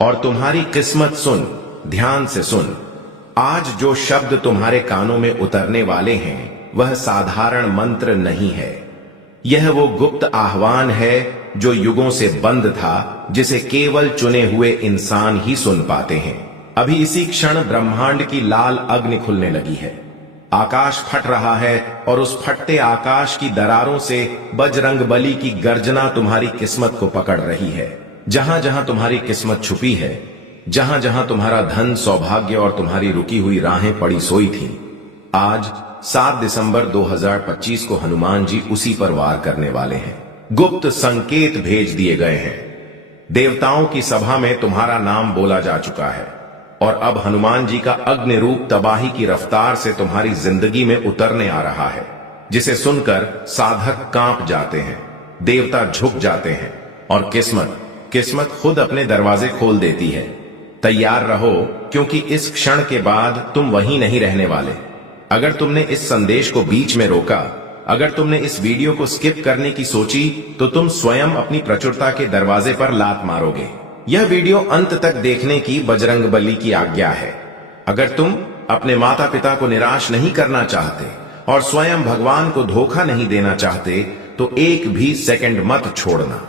और तुम्हारी किस्मत सुन, ध्यान से सुन। आज जो शब्द तुम्हारे कानों में उतरने वाले हैं वह साधारण मंत्र नहीं है। यह वो गुप्त आह्वान है जो युगों से बंद था, जिसे केवल चुने हुए इंसान ही सुन पाते हैं। अभी इसी क्षण ब्रह्मांड की लाल अग्नि खुलने लगी है। आकाश फट रहा है और उस फटते आकाश की दरारों से बजरंगबली की गर्जना तुम्हारी किस्मत को पकड़ रही है। जहां जहां तुम्हारी किस्मत छुपी है, जहां जहां तुम्हारा धन, सौभाग्य और तुम्हारी रुकी हुई राहें पड़ी सोई थी, आज 7 दिसंबर 2025 को हनुमान जी उसी पर वार करने वाले हैं। गुप्त संकेत भेज दिए गए हैं। देवताओं की सभा में तुम्हारा नाम बोला जा चुका है और अब हनुमान जी का अग्नि रूप तबाही की रफ्तार से तुम्हारी जिंदगी में उतरने आ रहा है, जिसे सुनकर साधक कांप जाते हैं, देवता झुक जाते हैं और किस्मत खुद अपने दरवाजे खोल देती है। तैयार रहो, क्योंकि इस क्षण के बाद तुम वहीं नहीं रहने वाले। अगर तुमने इस संदेश को बीच में रोका, अगर तुमने इस वीडियो को स्किप करने की सोची, तो तुम स्वयं अपनी प्रचुरता के दरवाजे पर लात मारोगे। यह वीडियो अंत तक देखने की बजरंगबली की आज्ञा है। अगर तुम अपने माता पिता को निराश नहीं करना चाहते और स्वयं भगवान को धोखा नहीं देना चाहते, तो एक भी सेकंड मत छोड़ना।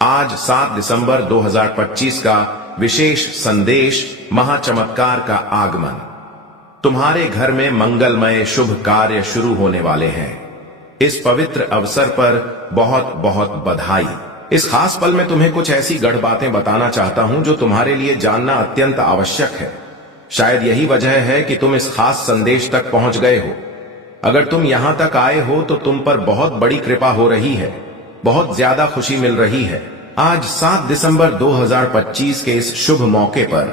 आज 7 दिसंबर 2025 का विशेष संदेश, महाचमत्कार का आगमन। तुम्हारे घर में मंगलमय शुभ कार्य शुरू होने वाले हैं। इस पवित्र अवसर पर बहुत बहुत बधाई। इस खास पल में तुम्हें कुछ ऐसी गढ़ बातें बताना चाहता हूं जो तुम्हारे लिए जानना अत्यंत आवश्यक है। शायद यही वजह है कि तुम इस खास संदेश तक पहुंच गए हो। अगर तुम यहां तक आए हो तो तुम पर बहुत बड़ी कृपा हो रही है, बहुत ज्यादा खुशी मिल रही है। आज 7 दिसंबर 2025 के इस शुभ मौके पर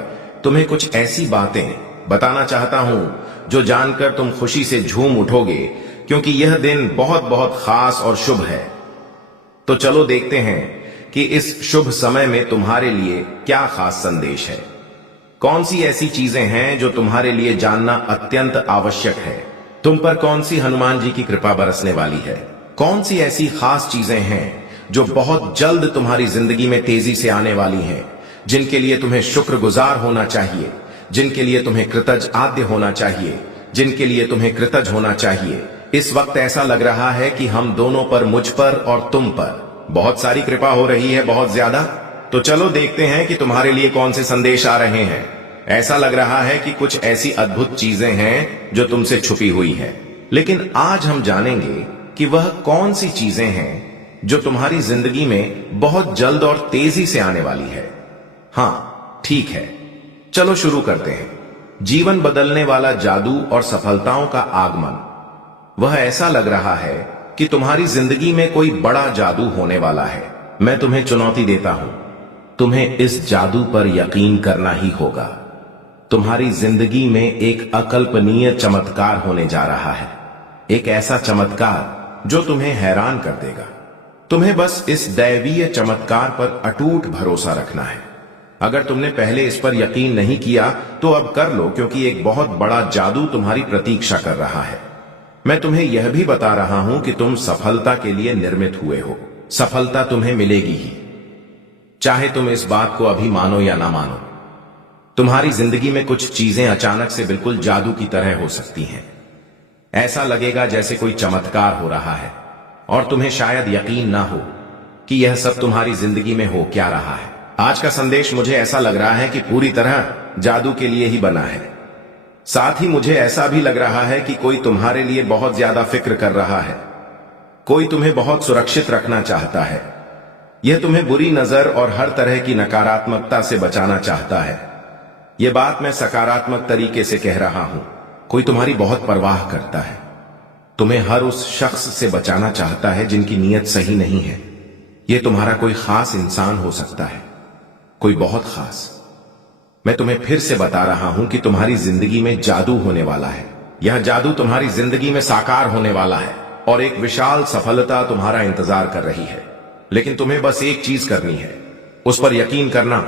तुम्हें कुछ ऐसी बातें बताना चाहता हूं जो जानकर तुम खुशी से झूम उठोगे, क्योंकि यह दिन बहुत बहुत खास और शुभ है। तो चलो देखते हैं कि इस शुभ समय में तुम्हारे लिए क्या खास संदेश है। कौन सी ऐसी चीजें हैं जो तुम्हारे लिए जानना अत्यंत आवश्यक है। तुम पर कौन सी हनुमान जी की कृपा बरसने वाली है। कौन सी ऐसी खास चीजें हैं जो बहुत जल्द तुम्हारी जिंदगी में तेजी से आने वाली हैं, जिनके लिए तुम्हें शुक्रगुजार होना चाहिए, जिनके लिए तुम्हें कृतज्ञ आद्य होना चाहिए, जिनके लिए तुम्हें कृतज्ञ होना चाहिए। इस वक्त ऐसा लग रहा है कि हम दोनों पर, मुझ पर और तुम पर बहुत सारी कृपा हो रही है, बहुत ज्यादा। तो चलो देखते हैं कि तुम्हारे लिए कौन से संदेश आ रहे हैं। ऐसा लग रहा है कि कुछ ऐसी अद्भुत चीजें हैं जो तुमसे छुपी हुई है, लेकिन आज हम जानेंगे कि वह कौन सी चीजें हैं जो तुम्हारी जिंदगी में बहुत जल्द और तेजी से आने वाली है। हां, ठीक है, चलो शुरू करते हैं। जीवन बदलने वाला जादू और सफलताओं का आगमन। वह ऐसा लग रहा है कि तुम्हारी जिंदगी में कोई बड़ा जादू होने वाला है। मैं तुम्हें चुनौती देता हूं, तुम्हें इस जादू पर यकीन करना ही होगा। तुम्हारी जिंदगी में एक अकल्पनीय चमत्कार होने जा रहा है, एक ऐसा चमत्कार जो तुम्हें हैरान कर देगा। तुम्हें बस इस दैवीय चमत्कार पर अटूट भरोसा रखना है। अगर तुमने पहले इस पर यकीन नहीं किया तो अब कर लो, क्योंकि एक बहुत बड़ा जादू तुम्हारी प्रतीक्षा कर रहा है। मैं तुम्हें यह भी बता रहा हूं कि तुम सफलता के लिए निर्मित हुए हो। सफलता तुम्हें मिलेगी ही, चाहे तुम इस बात को अभी मानो या ना मानो। तुम्हारी जिंदगी में कुछ चीजें अचानक से बिल्कुल जादू की तरह हो सकती हैं। ऐसा लगेगा जैसे कोई चमत्कार हो रहा है और तुम्हें शायद यकीन ना हो कि यह सब तुम्हारी जिंदगी में हो क्या रहा है। आज का संदेश मुझे ऐसा लग रहा है कि पूरी तरह जादू के लिए ही बना है। साथ ही मुझे ऐसा भी लग रहा है कि कोई तुम्हारे लिए बहुत ज्यादा फिक्र कर रहा है। कोई तुम्हें बहुत सुरक्षित रखना चाहता है। यह तुम्हें बुरी नजर और हर तरह की नकारात्मकता से बचाना चाहता है। यह बात मैं सकारात्मक तरीके से कह रहा हूं। कोई तुम्हारी बहुत परवाह करता है, तुम्हें हर उस शख्स से बचाना चाहता है जिनकी नीयत सही नहीं है। यह तुम्हारा कोई खास इंसान हो सकता है, कोई बहुत खास। मैं तुम्हें फिर से बता रहा हूं कि तुम्हारी जिंदगी में जादू होने वाला है। यह जादू तुम्हारी जिंदगी में साकार होने वाला है और एक विशाल सफलता तुम्हारा इंतजार कर रही है। लेकिन तुम्हें बस एक चीज करनी है, उस पर यकीन करना।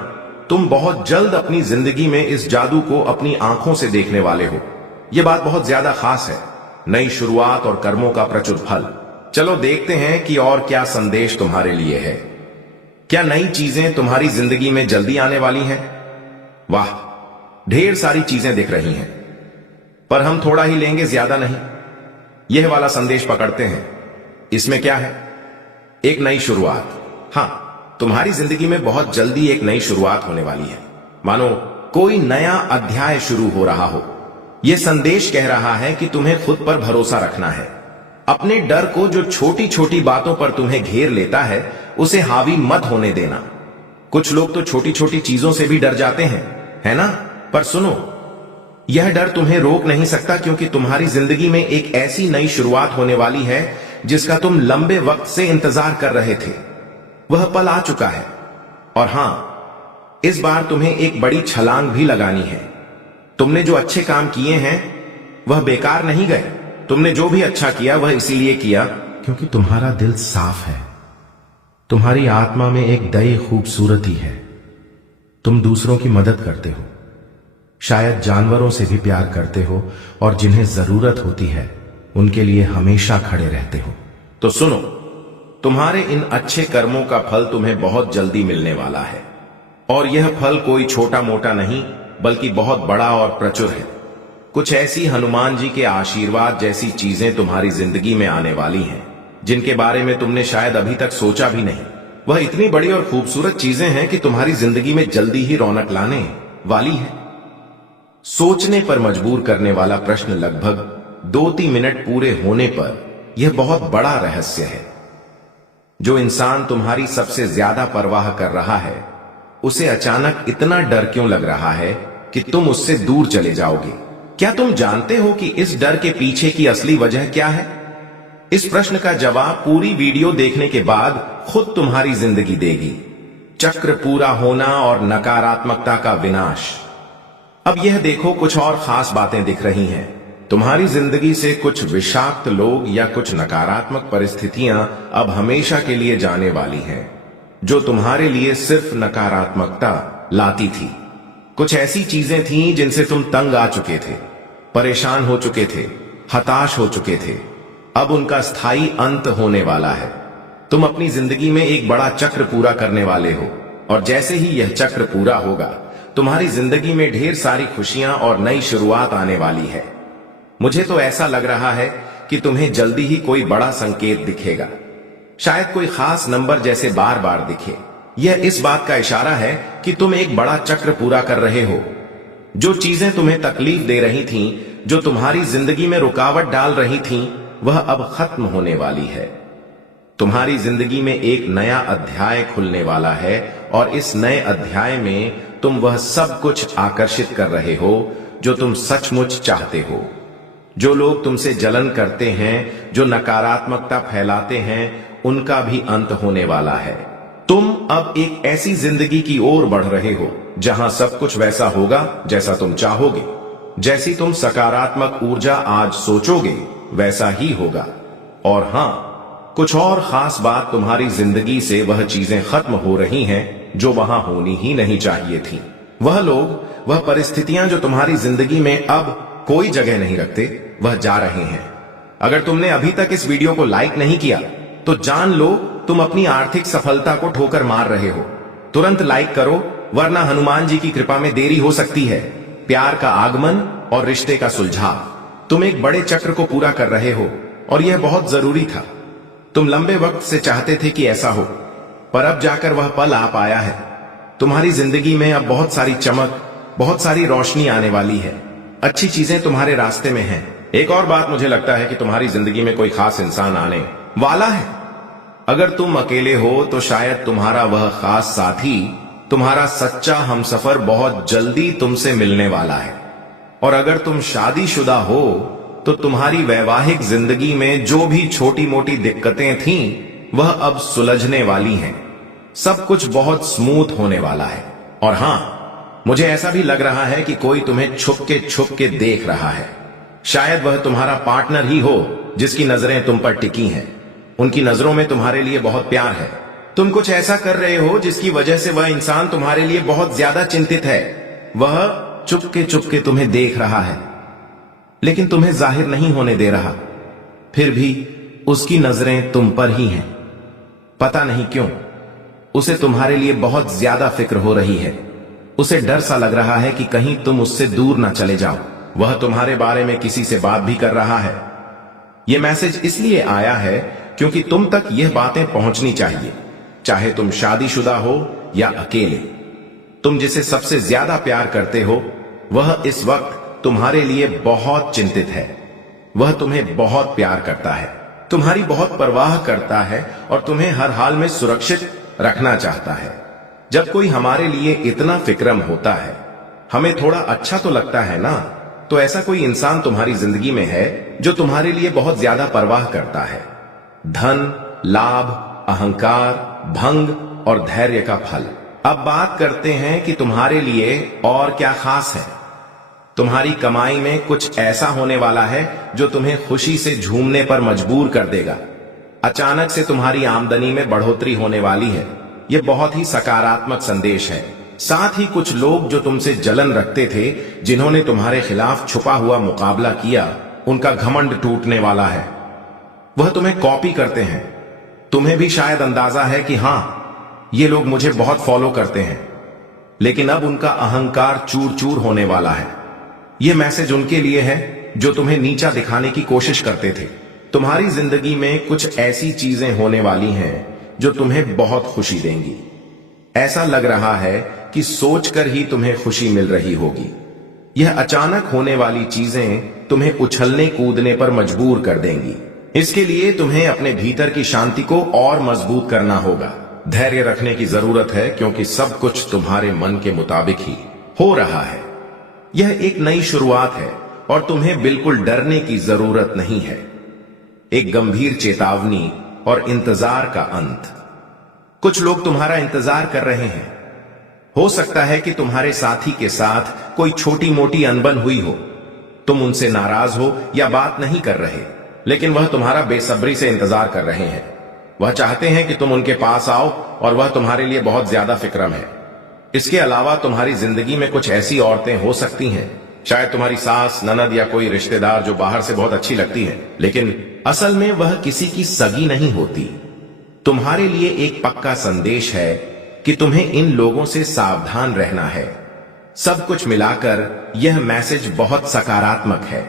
तुम बहुत जल्द अपनी जिंदगी में इस जादू को अपनी आंखों से देखने वाले हो। यह बात बहुत ज्यादा खास है, नई शुरुआत और कर्मों का प्रचुर फल। चलो देखते हैं कि और क्या संदेश तुम्हारे लिए है। क्या नई चीजें तुम्हारी जिंदगी में जल्दी आने वाली हैं? वाह, ढेर सारी चीजें दिख रही हैं, पर हम थोड़ा ही लेंगे, ज्यादा नहीं। यह वाला संदेश पकड़ते हैं। इसमें क्या है? एक नई शुरुआत। हां, तुम्हारी जिंदगी में बहुत जल्दी एक नई शुरुआत होने वाली है, मानो कोई नया अध्याय शुरू हो रहा हो। यह संदेश कह रहा है कि तुम्हें खुद पर भरोसा रखना है। अपने डर को, जो छोटी छोटी बातों पर तुम्हें घेर लेता है, उसे हावी मत होने देना। कुछ लोग तो छोटी छोटी चीजों से भी डर जाते हैं, है ना? पर सुनो, यह डर तुम्हें रोक नहीं सकता, क्योंकि तुम्हारी जिंदगी में एक ऐसी नई शुरुआत होने वाली है जिसका तुम लंबे वक्त से इंतजार कर रहे थे। वह पल आ चुका है। और हां, इस बार तुम्हें एक बड़ी छलांग भी लगानी है। तुमने जो अच्छे काम किए हैं वह बेकार नहीं गए। तुमने जो भी अच्छा किया वह इसीलिए किया क्योंकि तुम्हारा दिल साफ है। तुम्हारी आत्मा में एक दया खूबसूरती है। तुम दूसरों की मदद करते हो, शायद जानवरों से भी प्यार करते हो, और जिन्हें जरूरत होती है उनके लिए हमेशा खड़े रहते हो। तो सुनो, तुम्हारे इन अच्छे कर्मों का फल तुम्हें बहुत जल्दी मिलने वाला है। और यह फल कोई छोटा मोटा नहीं, बल्कि बहुत बड़ा और प्रचुर है। कुछ ऐसी हनुमान जी के आशीर्वाद जैसी चीजें तुम्हारी जिंदगी में आने वाली हैं, जिनके बारे में तुमने शायद अभी तक सोचा भी नहीं। वह इतनी बड़ी और खूबसूरत चीजें हैं कि तुम्हारी जिंदगी में जल्दी ही रौनक लाने वाली है। सोचने पर मजबूर करने वाला प्रश्न लगभग 2-3 मिनट पूरे होने पर यह बहुत बड़ा रहस्य है। जो इंसान तुम्हारी सबसे ज्यादा परवाह कर रहा है, उसे अचानक इतना डर क्यों लग रहा है कि तुम उससे दूर चले जाओगे? क्या तुम जानते हो कि इस डर के पीछे की असली वजह क्या है? इस प्रश्न का जवाब पूरी वीडियो देखने के बाद खुद तुम्हारी जिंदगी देगी। चक्र पूरा होना और नकारात्मकता का विनाश। अब यह देखो, कुछ और खास बातें दिख रही हैं। तुम्हारी जिंदगी से कुछ विषाक्त लोग या कुछ नकारात्मक परिस्थितियां अब हमेशा के लिए जाने वाली हैं, जो तुम्हारे लिए सिर्फ नकारात्मकता लाती थी। कुछ ऐसी चीजें थीं जिनसे तुम तंग आ चुके थे, परेशान हो चुके थे, हताश हो चुके थे। अब उनका स्थायी अंत होने वाला है। तुम अपनी जिंदगी में एक बड़ा चक्र पूरा करने वाले हो, और जैसे ही यह चक्र पूरा होगा, तुम्हारी जिंदगी में ढेर सारी खुशियां और नई शुरुआत आने वाली है। मुझे तो ऐसा लग रहा है कि तुम्हें जल्दी ही कोई बड़ा संकेत दिखेगा, शायद कोई खास नंबर जैसे बार बार दिखे। यह इस बात का इशारा है कि तुम एक बड़ा चक्र पूरा कर रहे हो। जो चीजें तुम्हें तकलीफ दे रही थीं, जो तुम्हारी जिंदगी में रुकावट डाल रही थीं, वह अब खत्म होने वाली है। तुम्हारी जिंदगी में एक नया अध्याय खुलने वाला है, और इस नए अध्याय में तुम वह सब कुछ आकर्षित कर रहे हो जो तुम सचमुच चाहते हो। जो लोग तुमसे जलन करते हैं, जो नकारात्मकता फैलाते हैं, उनका भी अंत होने वाला है। तुम अब एक ऐसी जिंदगी की ओर बढ़ रहे हो जहां सब कुछ वैसा होगा जैसा तुम चाहोगे। जैसी तुम सकारात्मक ऊर्जा आज सोचोगे, वैसा ही होगा। और हां, कुछ और खास बात, तुम्हारी जिंदगी से वह चीजें खत्म हो रही हैं जो वहां होनी ही नहीं चाहिए थी। वह लोग, वह परिस्थितियां जो तुम्हारी जिंदगी में अब कोई जगह नहीं रखते, वह जा रहे हैं। अगर तुमने अभी तक इस वीडियो को लाइक नहीं किया, तो जान लो तुम अपनी आर्थिक सफलता को ठोकर मार रहे हो। तुरंत लाइक करो, वरना हनुमान जी की कृपा में देरी हो सकती है। प्यार का आगमन और रिश्ते का सुलझाव। तुम एक बड़े चक्र को पूरा कर रहे हो, और यह बहुत जरूरी था। तुम लंबे वक्त से चाहते थे कि ऐसा हो, पर अब जाकर वह पल आ पाया है। तुम्हारी जिंदगी में अब बहुत सारी चमक, बहुत सारी रोशनी आने वाली है। अच्छी चीजें तुम्हारे रास्ते में हैं। एक और बात, मुझे लगता है कि तुम्हारी जिंदगी में कोई खास इंसान आने वाला है। अगर तुम अकेले हो, तो शायद तुम्हारा वह खास साथी, तुम्हारा सच्चा हमसफर बहुत जल्दी तुमसे मिलने वाला है। और अगर तुम शादीशुदा हो, तो तुम्हारी वैवाहिक जिंदगी में जो भी छोटी मोटी दिक्कतें थीं, वह अब सुलझने वाली हैं। सब कुछ बहुत स्मूथ होने वाला है। और हां, मुझे ऐसा भी लग रहा है कि कोई तुम्हें छुप के देख रहा है। शायद वह तुम्हारा पार्टनर ही हो जिसकी नजरें तुम पर टिकी हैं। उनकी नजरों में तुम्हारे लिए बहुत प्यार है। तुम कुछ ऐसा कर रहे हो जिसकी वजह से वह इंसान तुम्हारे लिए बहुत ज्यादा चिंतित है। वह चुपके तुम्हें देख रहा है, लेकिन तुम्हें जाहिर नहीं होने दे रहा। फिर भी उसकी नजरें तुम पर ही हैं। पता नहीं क्यों, उसे तुम्हारे लिए बहुत ज्यादा फिक्र हो रही है। उसे डर सा लग रहा है कि कहीं तुम उससे दूर ना चले जाओ। वह तुम्हारे बारे में किसी से बात भी कर रहा है। यह मैसेज इसलिए आया है क्योंकि तुम तक यह बातें पहुंचनी चाहिए, चाहे तुम शादीशुदा हो या अकेले। तुम जिसे सबसे ज्यादा प्यार करते हो वह इस वक्त तुम्हारे लिए बहुत चिंतित है। वह तुम्हें बहुत प्यार करता है, तुम्हारी बहुत परवाह करता है और तुम्हें हर हाल में सुरक्षित रखना चाहता है। जब कोई हमारे लिए इतना फिक्रम होता है, हमें थोड़ा अच्छा तो लगता है ना। तो ऐसा कोई इंसान तुम्हारी जिंदगी में है जो तुम्हारे लिए बहुत ज्यादा परवाह करता है। धन, लाभ, अहंकार, भंग और धैर्य का फल। अब बात करते हैं कि तुम्हारे लिए और क्या खास है। तुम्हारी कमाई में कुछ ऐसा होने वाला है जो तुम्हें खुशी से झूमने पर मजबूर कर देगा। अचानक से तुम्हारी आमदनी में बढ़ोतरी होने वाली है। यह बहुत ही सकारात्मक संदेश है। साथ ही कुछ लोग जो तुमसे जलन रखते थे, जिन्होंने तुम्हारे खिलाफ छुपा हुआ मुकाबला किया, उनका घमंड टूटने वाला है। वह तुम्हें कॉपी करते हैं। तुम्हें भी शायद अंदाजा है कि हां, ये लोग मुझे बहुत फॉलो करते हैं, लेकिन अब उनका अहंकार चूर चूर होने वाला है। यह मैसेज उनके लिए है जो तुम्हें नीचा दिखाने की कोशिश करते थे। तुम्हारी जिंदगी में कुछ ऐसी चीजें होने वाली हैं जो तुम्हें बहुत खुशी देंगी। ऐसा लग रहा है कि सोचकर ही तुम्हें खुशी मिल रही होगी। यह अचानक होने वाली चीजें तुम्हें उछलने कूदने पर मजबूर कर देंगी। इसके लिए तुम्हें अपने भीतर की शांति को और मजबूत करना होगा। धैर्य रखने की जरूरत है क्योंकि सब कुछ तुम्हारे मन के मुताबिक ही हो रहा है। यह एक नई शुरुआत है और तुम्हें बिल्कुल डरने की जरूरत नहीं है। एक गंभीर चेतावनी और इंतजार का अंत। कुछ लोग तुम्हारा इंतजार कर रहे हैं। हो सकता है कि तुम्हारे साथी के साथ कोई छोटी मोटी अनबन हुई हो, तुम उनसे नाराज हो या बात नहीं कर रहे, लेकिन वह तुम्हारा बेसब्री से इंतजार कर रहे हैं। वह चाहते हैं कि तुम उनके पास आओ और वह तुम्हारे लिए बहुत ज्यादा फिक्रम है। इसके अलावा तुम्हारी जिंदगी में कुछ ऐसी औरतें हो सकती हैं, शायद तुम्हारी सास, ननद या कोई रिश्तेदार जो बाहर से बहुत अच्छी लगती है, लेकिन असल में वह किसी की सगी नहीं होती। तुम्हारे लिए एक पक्का संदेश है कि तुम्हें इन लोगों से सावधान रहना है। सब कुछ मिलाकर यह मैसेज बहुत सकारात्मक है।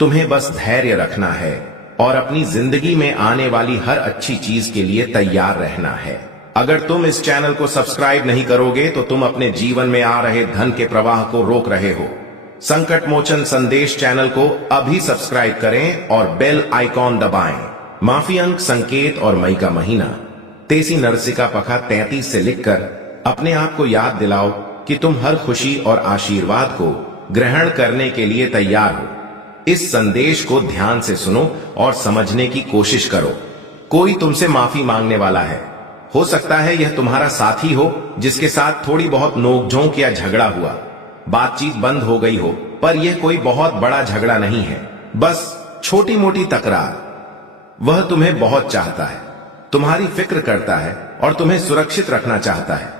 तुम्हें बस धैर्य रखना है और अपनी जिंदगी में आने वाली हर अच्छी चीज के लिए तैयार रहना है। अगर तुम इस चैनल को सब्सक्राइब नहीं करोगे तो तुम अपने जीवन में आ रहे धन के प्रवाह को रोक रहे हो। संकट मोचन संदेश चैनल को अभी सब्सक्राइब करें और बेल आइकॉन दबाएं। माफी अंक, संकेत और मई का महीना, तेसी नरसिका पखा 33 से लिखकर अपने आप को याद दिलाओ कि तुम हर खुशी और आशीर्वाद को ग्रहण करने के लिए तैयार हो। इस संदेश को ध्यान से सुनो और समझने की कोशिश करो। कोई तुमसे माफी मांगने वाला है। हो सकता है यह तुम्हारा साथी हो जिसके साथ थोड़ी बहुत नोकझोंक या झगड़ा हुआ, बातचीत बंद हो गई हो, पर यह कोई बहुत बड़ा झगड़ा नहीं है, बस छोटी मोटी तकरार। वह तुम्हें बहुत चाहता है, तुम्हारी फिक्र करता है और तुम्हें सुरक्षित रखना चाहता है,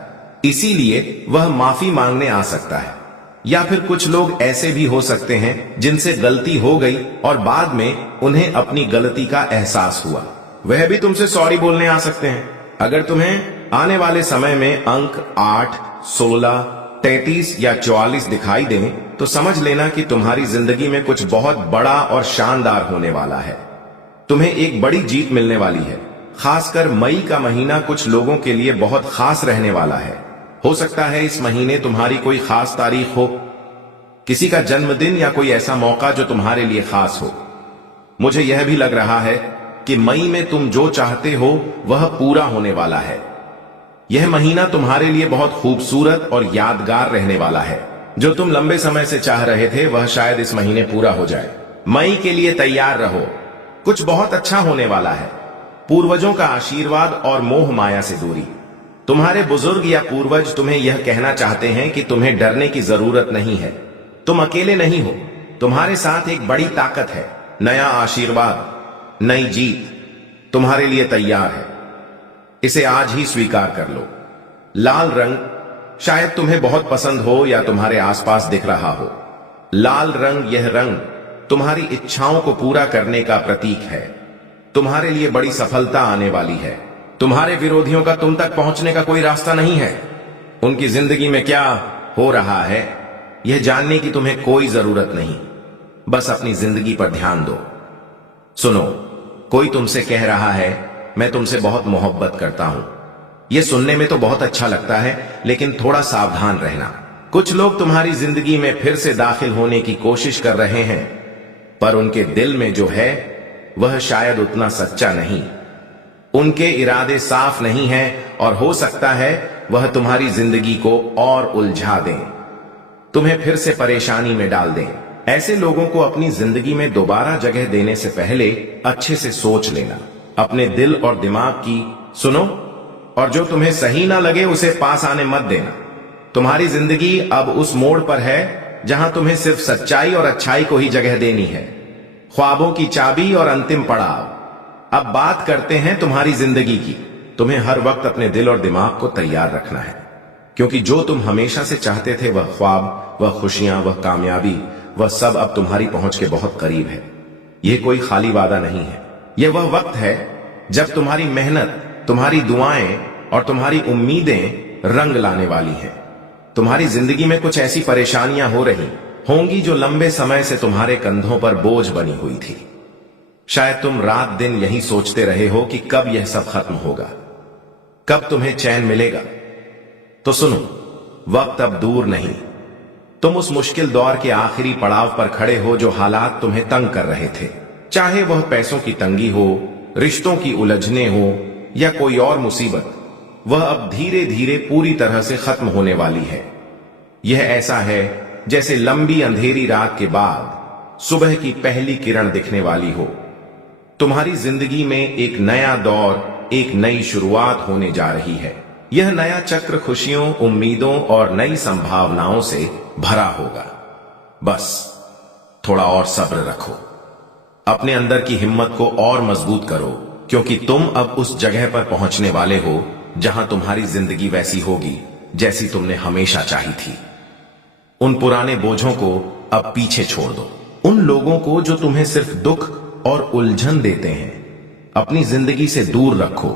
इसीलिए वह माफी मांगने आ सकता है। या फिर कुछ लोग ऐसे भी हो सकते हैं जिनसे गलती हो गई और बाद में उन्हें अपनी गलती का एहसास हुआ, वह भी तुमसे सॉरी बोलने आ सकते हैं। अगर तुम्हें आने वाले समय में अंक 8, 16, 33 या 44 दिखाई दें तो समझ लेना कि तुम्हारी जिंदगी में कुछ बहुत बड़ा और शानदार होने वाला है। तुम्हें एक बड़ी जीत मिलने वाली है। खासकर मई का महीना कुछ लोगों के लिए बहुत खास रहने वाला है। हो सकता है इस महीने तुम्हारी कोई खास तारीख हो, किसी का जन्मदिन या कोई ऐसा मौका जो तुम्हारे लिए खास हो। मुझे यह भी लग रहा है कि मई में तुम जो चाहते हो वह पूरा होने वाला है। यह महीना तुम्हारे लिए बहुत खूबसूरत और यादगार रहने वाला है। जो तुम लंबे समय से चाह रहे थे वह शायद इस महीने पूरा हो जाए। मई के लिए तैयार रहो, कुछ बहुत अच्छा होने वाला है। पूर्वजों का आशीर्वाद और मोह माया से दूरी। तुम्हारे बुजुर्ग या पूर्वज तुम्हें यह कहना चाहते हैं कि तुम्हें डरने की जरूरत नहीं है, तुम अकेले नहीं हो, तुम्हारे साथ एक बड़ी ताकत है। नया आशीर्वाद, नई जीत तुम्हारे लिए तैयार है। इसे आज ही स्वीकार कर लो। लाल रंग शायद तुम्हें बहुत पसंद हो या तुम्हारे आसपास दिख रहा हो। लाल रंग, यह रंग तुम्हारी इच्छाओं को पूरा करने का प्रतीक है। तुम्हारे लिए बड़ी सफलता आने वाली है। तुम्हारे विरोधियों का तुम तक पहुंचने का कोई रास्ता नहीं है। उनकी जिंदगी में क्या हो रहा है यह जानने की तुम्हें कोई जरूरत नहीं। बस अपनी जिंदगी पर ध्यान दो। सुनो, कोई तुमसे कह रहा है मैं तुमसे बहुत मोहब्बत करता हूं। यह सुनने में तो बहुत अच्छा लगता है, लेकिन थोड़ा सावधान रहना। कुछ लोग तुम्हारी जिंदगी में फिर से दाखिल होने की कोशिश कर रहे हैं, पर उनके दिल में जो है वह शायद उतना सच्चा नहीं। उनके इरादे साफ नहीं हैं और हो सकता है वह तुम्हारी जिंदगी को और उलझा दें, तुम्हें फिर से परेशानी में डाल दें। ऐसे लोगों को अपनी जिंदगी में दोबारा जगह देने से पहले अच्छे से सोच लेना। अपने दिल और दिमाग की सुनो, और जो तुम्हें सही ना लगे उसे पास आने मत देना। तुम्हारी जिंदगी अब उस मोड़ पर है जहां तुम्हें सिर्फ सच्चाई और अच्छाई को ही जगह देनी है। ख्वाबों की चाबी और अंतिम पड़ाव। अब बात करते हैं तुम्हारी जिंदगी की। तुम्हें हर वक्त अपने दिल और दिमाग को तैयार रखना है, क्योंकि जो तुम हमेशा से चाहते थे, वह ख्वाब, वह खुशियां, वह कामयाबी, वह सब अब तुम्हारी पहुंच के बहुत करीब है। यह कोई खाली वादा नहीं है। यह वह वक्त है जब तुम्हारी मेहनत, तुम्हारी दुआएं और तुम्हारी उम्मीदें रंग लाने वाली हैं। तुम्हारी जिंदगी में कुछ ऐसी परेशानियां हो रही होंगी जो लंबे समय से तुम्हारे कंधों पर बोझ बनी हुई थी। शायद तुम रात दिन यही सोचते रहे हो कि कब यह सब खत्म होगा, कब तुम्हें चैन मिलेगा। तो सुनो, वक्त अब दूर नहीं। तुम उस मुश्किल दौर के आखिरी पड़ाव पर खड़े हो जो हालात तुम्हें तंग कर रहे थे। चाहे वह पैसों की तंगी हो, रिश्तों की उलझने हो या कोई और मुसीबत, वह अब धीरे धीरे पूरी तरह से खत्म होने वाली है। यह ऐसा है जैसे लंबी अंधेरी रात के बाद सुबह की पहली किरण दिखने वाली हो। तुम्हारी जिंदगी में एक नया दौर, एक नई शुरुआत होने जा रही है। यह नया चक्र खुशियों, उम्मीदों और नई संभावनाओं से भरा होगा। बस थोड़ा और सब्र रखो, अपने अंदर की हिम्मत को और मजबूत करो, क्योंकि तुम अब उस जगह पर पहुंचने वाले हो जहां तुम्हारी जिंदगी वैसी होगी जैसी तुमने हमेशा चाही थी। उन पुराने बोझों को अब पीछे छोड़ दो। उन लोगों को जो तुम्हें सिर्फ दुख और उलझन देते हैं, अपनी जिंदगी से दूर रखो।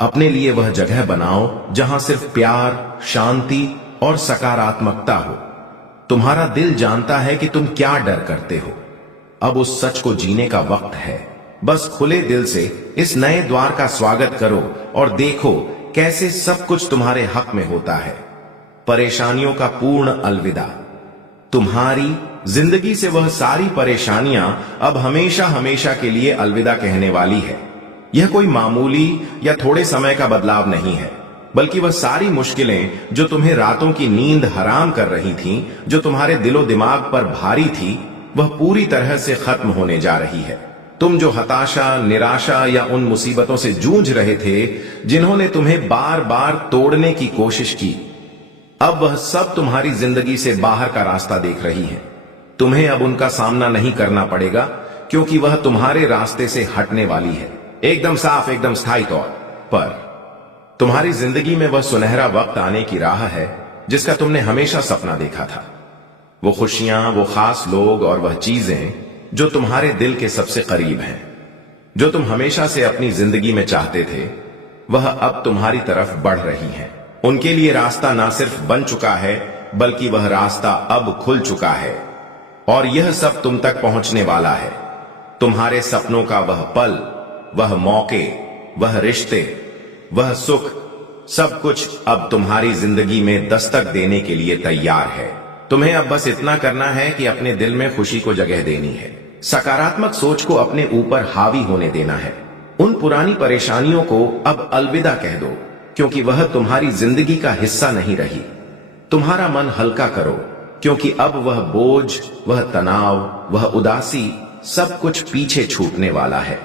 अपने लिए वह जगह बनाओ जहां सिर्फ प्यार, शांति और सकारात्मकता हो। तुम्हारा दिल जानता है कि तुम क्या डर करते हो। अब उस सच को जीने का वक्त है। बस खुले दिल से इस नए द्वार का स्वागत करो और देखो कैसे सब कुछ तुम्हारे हक में होता है। परेशानियों का पूर्ण अलविदा। तुम्हारी जिंदगी से वह सारी परेशानियां अब हमेशा हमेशा के लिए अलविदा कहने वाली है। यह कोई मामूली या थोड़े समय का बदलाव नहीं है, बल्कि वह सारी मुश्किलें जो तुम्हें रातों की नींद हराम कर रही थीं, जो तुम्हारे दिलो दिमाग पर भारी थी, वह पूरी तरह से खत्म होने जा रही है। तुम जो हताशा, निराशा या उन मुसीबतों से जूझ रहे थे जिन्होंने तुम्हें बार बार तोड़ने की कोशिश की, अब वह सब तुम्हारी जिंदगी से बाहर का रास्ता देख रही है। तुम्हें अब उनका सामना नहीं करना पड़ेगा, क्योंकि वह तुम्हारे रास्ते से हटने वाली है, एकदम साफ, एकदम स्थायी तौर पर। तुम्हारी जिंदगी में वह सुनहरा वक्त आने की राह है जिसका तुमने हमेशा सपना देखा था। वो खुशियां, वो खास लोग और वह चीजें जो तुम्हारे दिल के सबसे करीब हैं, जो तुम हमेशा से अपनी जिंदगी में चाहते थे, वह अब तुम्हारी तरफ बढ़ रही हैं। उनके लिए रास्ता ना सिर्फ बन चुका है, बल्कि वह रास्ता अब खुल चुका है और यह सब तुम तक पहुंचने वाला है। तुम्हारे सपनों का वह पल, वह मौके, वह रिश्ते, वह सुख, सब कुछ अब तुम्हारी जिंदगी में दस्तक देने के लिए तैयार है। तुम्हें अब बस इतना करना है कि अपने दिल में खुशी को जगह देनी है, सकारात्मक सोच को अपने ऊपर हावी होने देना है। उन पुरानी परेशानियों को अब अलविदा कह दो, क्योंकि वह तुम्हारी जिंदगी का हिस्सा नहीं रही। तुम्हारा मन हल्का करो, क्योंकि अब वह बोझ, वह तनाव, वह उदासी, सब कुछ पीछे छूटने वाला है।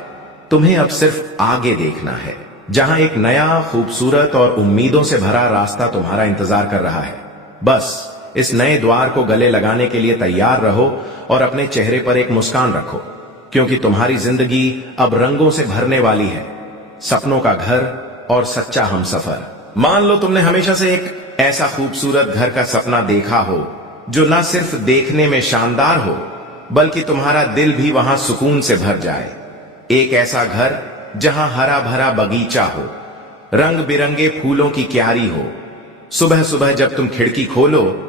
तुम्हें अब सिर्फ आगे देखना है, जहां एक नया, खूबसूरत और उम्मीदों से भरा रास्ता तुम्हारा इंतजार कर रहा है। बस इस नए द्वार को गले लगाने के लिए तैयार रहो और अपने चेहरे पर एक मुस्कान रखो, क्योंकि तुम्हारी जिंदगी अब रंगों से भरने वाली है, सपनों का घर और सच्चा हमसफर। मान लो तुमने हमेशा से एक ऐसा खूबसूरत घर का सपना देखा हो जो न सिर्फ देखने में शानदार हो, बल्कि तुम्हारा दिल भी वहां सुकून से भर जाए। एक ऐसा घर जहां हरा भरा बगीचा हो, रंग बिरंगे फूलों की क्यारी हो। सुबह सुबह जब तुम खिड़की खोलो